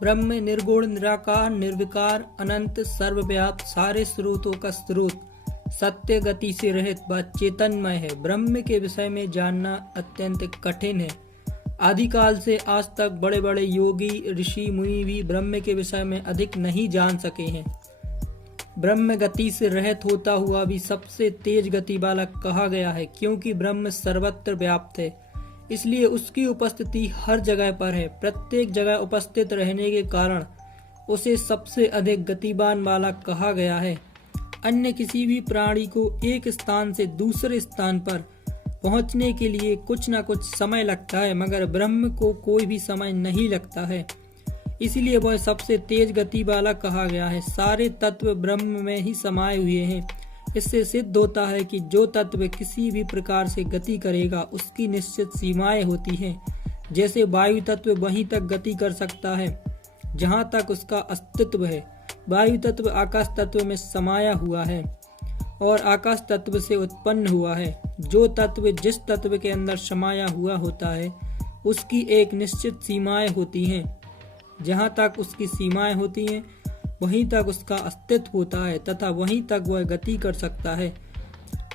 ब्रह्म निर्गुण, निराकार, निर्विकार, अनंत, सर्वव्याप्त, सारे स्रोतों का स्रोत, सत्य, गति से रहित व चेतनमय है। ब्रह्म के विषय में जानना अत्यंत कठिन है। आदिकाल से आज तक बड़े बड़े योगी, ऋषि, मुनि भी ब्रह्म के विषय में अधिक नहीं जान सके हैं। ब्रह्म गति से रहित होता हुआ भी सबसे तेज गति वाला कहा गया है, क्योंकि ब्रह्म सर्वत्र व्याप्त है, इसलिए उसकी उपस्थिति हर जगह पर है। प्रत्येक जगह उपस्थित रहने के कारण उसे सबसे अधिक गतिवान वाला कहा गया है। अन्य किसी भी प्राणी को एक स्थान से दूसरे स्थान पर पहुंचने के लिए कुछ न कुछ समय लगता है, मगर ब्रह्म को कोई भी समय नहीं लगता है, इसलिए वह सबसे तेज गति वाला कहा गया है। सारे तत्व ब्रह्म में ही समाये हुए हैं। इससे सिद्ध होता है कि जो तत्व किसी भी प्रकार से गति करेगा उसकी निश्चित सीमाएं होती हैं। जैसे वायु तत्व वहीं तक गति कर सकता है जहां तक उसका अस्तित्व है। वायु तत्व आकाश तत्व में समाया हुआ है और आकाश तत्व से उत्पन्न हुआ है। जो तत्व जिस तत्व के अंदर समाया हुआ होता है उसकी एक निश्चित सीमाएं होती हैं। जहां तक उसकी सीमाएं होती हैं वहीं तक उसका अस्तित्व होता है तथा वहीं तक वह गति कर सकता है,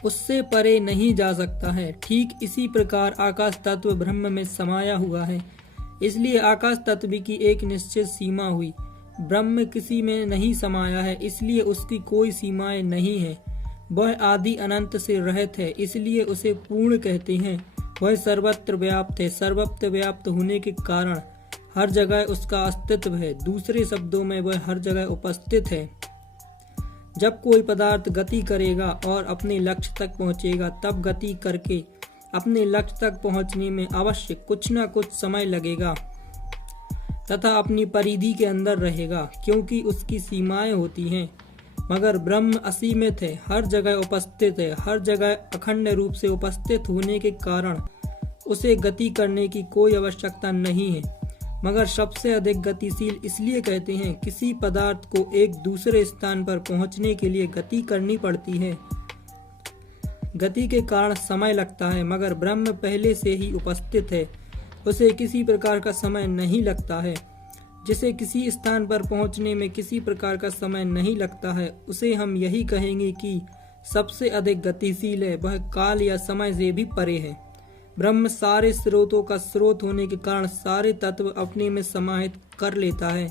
उससे परे नहीं जा सकता है। ठीक इसी प्रकार आकाश तत्व ब्रह्म में समाया हुआ है, इसलिए आकाश तत्व की एक निश्चित सीमा हुई। ब्रह्म किसी में नहीं समाया है, इसलिए उसकी कोई सीमाएं नहीं है। वह आदि अनंत से रहित है, इसलिए उसे पूर्ण कहते हैं। वह सर्वत्र व्याप्त है, सर्वत्र व्याप्त होने के कारण हर जगह उसका अस्तित्व है। दूसरे शब्दों में वह हर जगह उपस्थित है। जब कोई पदार्थ गति करेगा और अपने लक्ष्य तक पहुंचेगा, तब गति करके अपने लक्ष्य तक पहुंचने में अवश्य कुछ न कुछ समय लगेगा तथा अपनी परिधि के अंदर रहेगा, क्योंकि उसकी सीमाएं होती हैं। मगर ब्रह्म असीमित है, हर जगह उपस्थित है। हर जगह अखंड रूप से उपस्थित होने के कारण उसे गति करने की कोई आवश्यकता नहीं है। मगर सबसे अधिक गतिशील इसलिए कहते हैं, किसी पदार्थ को एक दूसरे स्थान पर पहुंचने के लिए गति करनी पड़ती है। गति के कारण समय लगता है, मगर ब्रह्म पहले से ही उपस्थित है, उसे किसी प्रकार का समय नहीं लगता है। जिसे किसी स्थान पर पहुंचने में किसी प्रकार का समय नहीं लगता है, उसे हम यही कहेंगे कि सबसे अधिक गतिशील है। वह काल या समय से भी परे है। ब्रह्म सारे स्रोतों का स्रोत होने के कारण सारे तत्व अपने में समाहित कर लेता है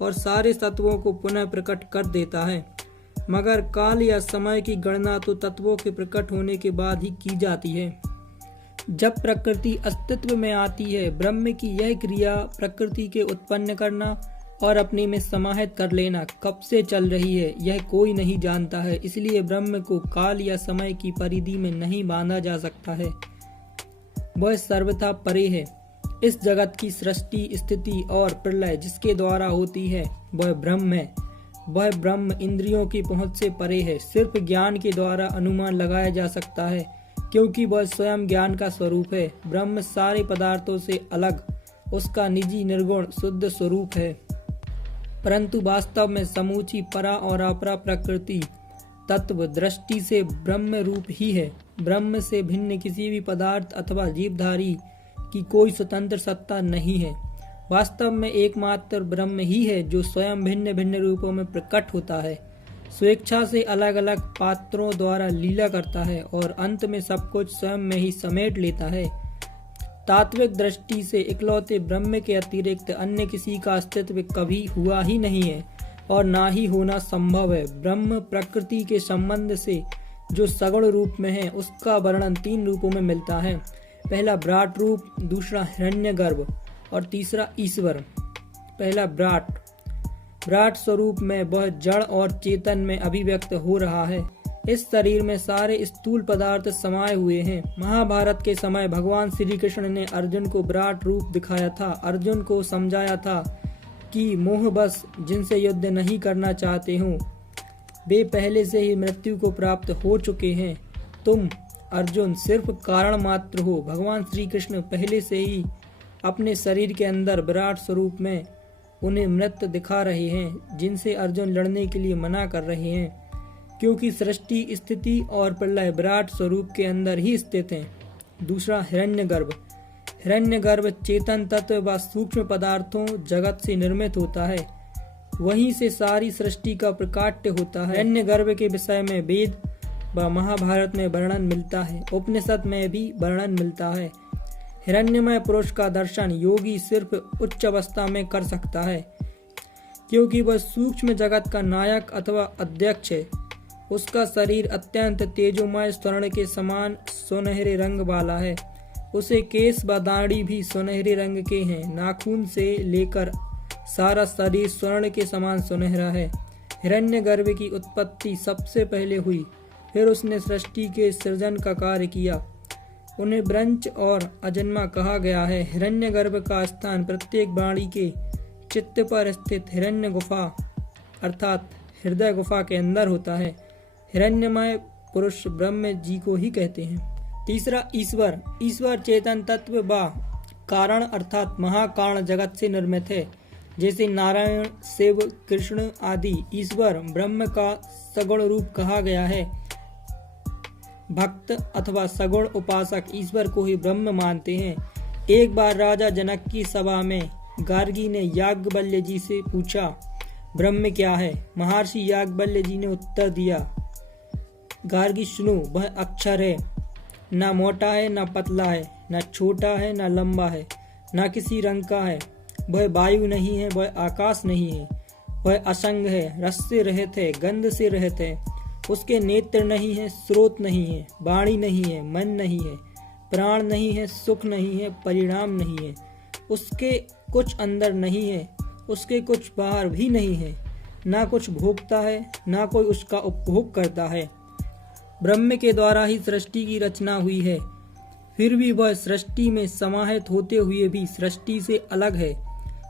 और सारे तत्वों को पुनः प्रकट कर देता है। मगर काल या समय की गणना तो तत्वों के प्रकट होने के बाद ही की जाती है। जब प्रकृति अस्तित्व में आती है, ब्रह्म की यह क्रिया प्रकृति के उत्पन्न करना और अपने में समाहित कर लेना कब से चल रही है, यह कोई नहीं जानता है। इसलिए ब्रह्म को काल या समय की परिधि में नहीं बांधा जा सकता है। वह सर्वथा परे है। इस जगत की सृष्टि, स्थिति और प्रलय जिसके द्वारा होती है वह ब्रह्म है। वह ब्रह्म इंद्रियों की पहुंच से परे है। सिर्फ ज्ञान के द्वारा अनुमान लगाया जा सकता है, क्योंकि वह स्वयं ज्ञान का स्वरूप है। ब्रह्म सारे पदार्थों से अलग उसका निजी निर्गुण शुद्ध स्वरूप है, परंतु वास्तव में समूची परा और अपरा प्रकृति तत्व दृष्टि से ब्रह्म रूप ही है। ब्रह्म से भिन्न किसी भी पदार्थ अथवा जीवधारी की कोई स्वतंत्र सत्ता नहीं है। वास्तव में एकमात्र ब्रह्म ही है जो स्वयं भिन्न भिन्न रूपों में प्रकट होता है, स्वेच्छा से अलग अलग पात्रों द्वारा लीला करता है और अंत में सब कुछ स्वयं में ही समेट लेता है। तात्विक दृष्टि से इकलौते ब्रह्म के अतिरिक्त अन्य किसी का अस्तित्व कभी हुआ ही नहीं है और ना ही होना संभव है। ब्रह्म प्रकृति के संबंध से जो सगुण रूप में है, उसका वर्णन 3 रूपों में मिलता है। पहला विराट रूप, दूसरा हिरण्यगर्भ और तीसरा ईश्वर। पहला विराट स्वरूप में वह जड़ और चेतन में अभिव्यक्त हो रहा है। इस शरीर में सारे स्थूल पदार्थ समाये हुए हैं। महाभारत के समय भगवान श्री कृष्ण ने अर्जुन को विराट रूप दिखाया था। अर्जुन को समझाया था कि मोहवश जिनसे युद्ध नहीं करना चाहते हो वे पहले से ही मृत्यु को प्राप्त हो चुके हैं। तुम अर्जुन सिर्फ कारण मात्र हो। भगवान श्री कृष्ण पहले से ही अपने शरीर के अंदर विराट स्वरूप में उन्हें मृत दिखा रहे हैं, जिनसे अर्जुन लड़ने के लिए मना कर रहे हैं, क्योंकि सृष्टि, स्थिति और प्रलय विराट स्वरूप के अंदर ही स्थित हैं। दूसरा हिरण्यगर्भ। हिरण्यगर्भ चेतन तत्व व सूक्ष्म पदार्थों जगत से निर्मित होता है। वहीं से सारी सृष्टि का प्रकाट्य होता है। हिरण्यगर्भ के विषय में वेद व महाभारत में वर्णन मिलता है, उपनिषद में भी वर्णन मिलता है। हिरण्यमय पुरुष का दर्शन योगी सिर्फ उच्च अवस्था में कर सकता है, क्योंकि वह सूक्ष्म जगत का नायक अथवा अध्यक्ष है। उसका शरीर अत्यंत तेजोमय स्वर्ण के समान सुनहरे रंग वाला है। उसे केस व दाढ़ी भी सुनहरे रंग के हैं। नाखून से लेकर सारा शरीर स्वर्ण के समान सुनहरा है। हिरण्यगर्भ की उत्पत्ति सबसे पहले हुई, फिर उसने सृष्टि के सृजन का कार्य किया। उन्हें ब्रंच और अजन्मा कहा गया है। हिरण्यगर्भ का स्थान प्रत्येक वाणी के चित्त पर स्थित हिरण्य गुफा अर्थात हृदय गुफा के अंदर होता है। हिरण्यमय पुरुष ब्रह्म जी को ही कहते हैं। तीसरा, ईश्वर। ईश्वर चेतन तत्व व कारण अर्थात महाकारण जगत से निर्मित है। जैसे नारायण, शिव, कृष्ण आदि ईश्वर ब्रह्म का सगुण रूप कहा गया है। भक्त अथवा सगुण उपासक ईश्वर को ही ब्रह्म मानते हैं। एक बार राजा जनक की सभा में गार्गी ने याज्ञवल्क्य जी से पूछा, ब्रह्म क्या है? महर्षि याज्ञवल्क्य जी ने उत्तर दिया, गार्गी सुनो, वह अक्षर है। ना मोटा है, ना पतला है, ना छोटा है, ना लंबा है, ना किसी रंग का है। वह वायु नहीं है, वह आकाश नहीं है। वह असंग है, रस से रहित है, गंध से रहित है। उसके नेत्र नहीं है, स्रोत नहीं है, वाणी नहीं है, मन नहीं है, प्राण नहीं है, सुख नहीं है, परिणाम नहीं है। उसके कुछ अंदर नहीं है, उसके कुछ बाहर भी नहीं है। ना कुछ भोगता है, ना कोई उसका उपभोग करता है। ब्रह्म के द्वारा ही सृष्टि की रचना हुई है, फिर भी वह सृष्टि में समाहित होते हुए भी सृष्टि से अलग है।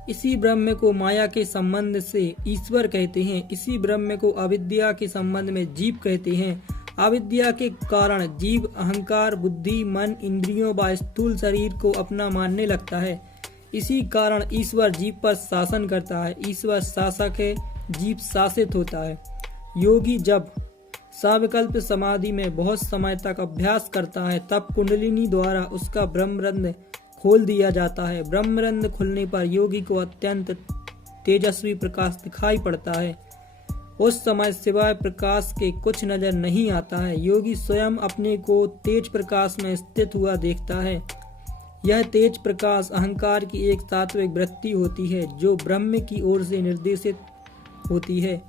इसी ब्रह्म को माया के संबंध से ईश्वर कहते हैं। इसी ब्रह्म को अविद्या के संबंध में जीव कहते हैं। अविद्या के कारण जीव अहंकार, बुद्धि, मन, इंद्रियों व स्थूल शरीर को अपना मानने लगता है। इसी कारण ईश्वर जीव पर शासन करता है। ईश्वर शासक है, जीव शासित होता है। योगी जब साविकल्प समाधि में बहुत समय तक अभ्यास करता है, तब कुंडलिनी द्वारा उसका ब्रह्मरंध्र खोल दिया जाता है। ब्रह्मरंध्र खुलने पर योगी को अत्यंत तेजस्वी प्रकाश दिखाई पड़ता है। उस समय सिवाय प्रकाश के कुछ नजर नहीं आता है। योगी स्वयं अपने को तेज प्रकाश में स्थित हुआ देखता है। यह तेज प्रकाश अहंकार की एक सात्विक वृत्ति होती है, जो ब्रह्म की ओर से निर्देशित होती है।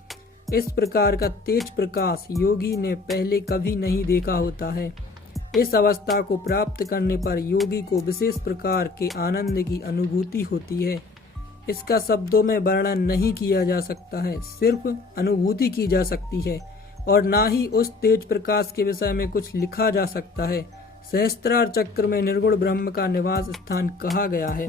इस प्रकार का तेज प्रकाश योगी ने पहले कभी नहीं देखा होता है। इस अवस्था को प्राप्त करने पर योगी को विशेष प्रकार के आनंद की अनुभूति होती है। इसका शब्दों में वर्णन नहीं किया जा सकता है, सिर्फ अनुभूति की जा सकती है, और ना ही उस तेज प्रकाश के विषय में कुछ लिखा जा सकता है। सहस्त्रार चक्र में निर्गुण ब्रह्म का निवास स्थान कहा गया है।